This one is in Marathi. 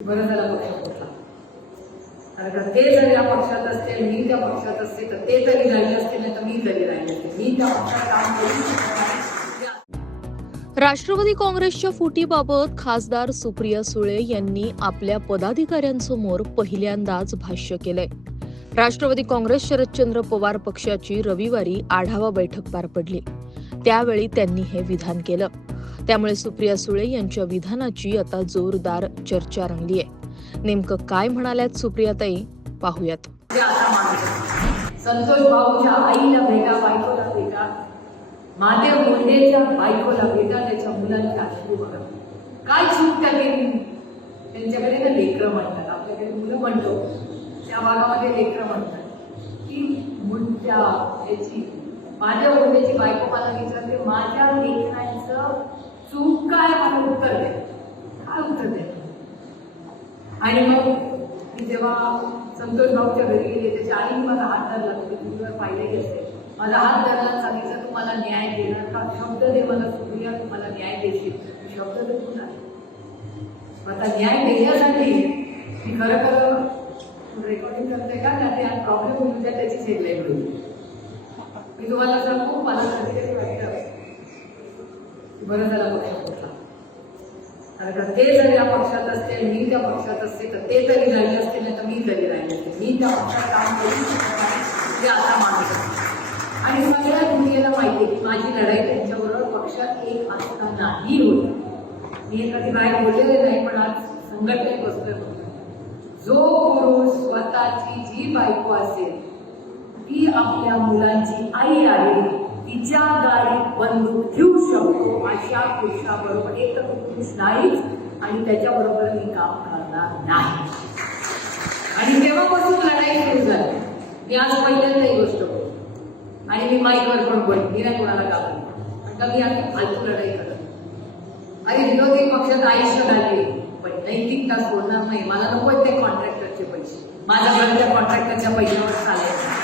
बरं झालं पक्ष फुटला कारण का ते जरी या पक्षात असते मी त्या पक्षात असते तर ते तरी राहिले असते नाही तर मी तरी राहिले असते. मी त्या पक्षात काम करू शकत नाही. राष्ट्रवादी काँग्रेसच्या फुटीबाबत खासदार सुप्रिया सुळे यांनी आपल्या पदाधिकाऱ्यांसमोर पहिल्यांदाच भाष्य केलंय. राष्ट्रवादी काँग्रेस शरदचंद्र पवार पक्षाची रविवारी आढावा बैठक पार पडली. त्यावेळी त्यांनी हे विधान केलं. त्यामुळे सुप्रिया सुळे यांच्या विधानाची आता जोरदार चर्चा रंगली आहे नेमकं काय म्हणाल्यात सुप्रियाताई? पाहूयात. ते आता संतोष भाऊच्या आईला भेटा बायकोला भेटा. महादेव मुंडेच्या बायकोला भेटा त्याच्या मुलांच्या अश्रू बघा. काय चूक त्या केली? त्यांच्याकडे ना लेकरं म्हणतात. आपल्याकडे मुलं म्हणतो. त्या भागामध्ये लेकरं म्हणतात. की मुलच्या त्याची माझ्या मुंडेची बायको मला विचारते माझ्या लेकरांचं उत्तर दे काय उत्तर दे आणि मग मी जेव्हा संतोष भाऊच्या घरी गेले त्याच्या आईने माझा हात धरला. म्हणजे तुम्ही टीव्हीवर पाहिलेही असेल. माझा हात धरला सांगितलं तू मला न्याय देणार का? शब्द दे मला सुप्रिया तू मला न्याय देशील. शब्द दे तुला आता न्याय देण्यासाठी मी खरं खरं रेकॉर्डिंग करते का? त्यात आज प्रॉब्लेम होईल त्या त्याची हेडलाईन होईल. मी तुम्हाला सांगू मला कधीतरी वाटतं. बरं झालं पक्ष फुटला कारण का ते जरी या पक्षात असते मी त्या पक्षात असते तर ते तरी राहिले असते नाही तर मी तरी राहिले असते. मी त्या पक्षात काम करू शकत नाही हे आता माणूस आणि सगळ्या दुनियेला माहिती आहे की माझी लढाई त्यांच्याबरोबर पक्षात एक असतानाही होत. मी हे कधी बाहेर बोललेले नाही पण आज संघटनेत बसतोय जो पुरुष स्वतःची जी बायको असेल ती आपल्या मुलांची आई आहे तिच्या गाडीत बंदूक घेऊ शकतो अशा पुरुषाबरोबर एक तर पुरुष नाहीच आणि त्याच्याबरोबर मी काम करणार नाही. आणि तेव्हापासून लढाई सुरू झाली. मी आज पहिल्यांदा ही गोष्ट आणि मी माईकवर पण बोलली मी नाही कोणाला काम बोलते आता मी आता फालतू लढाई करत अरे विरोधी पक्षात आयुष्य घालले पण नैतिकता सोडणार नाही. मला नको ते कॉन्ट्रॅक्टरचे पैसे. माझ्या घरच्या कॉन्ट्रॅक्टरच्या पैशावर चालायचं.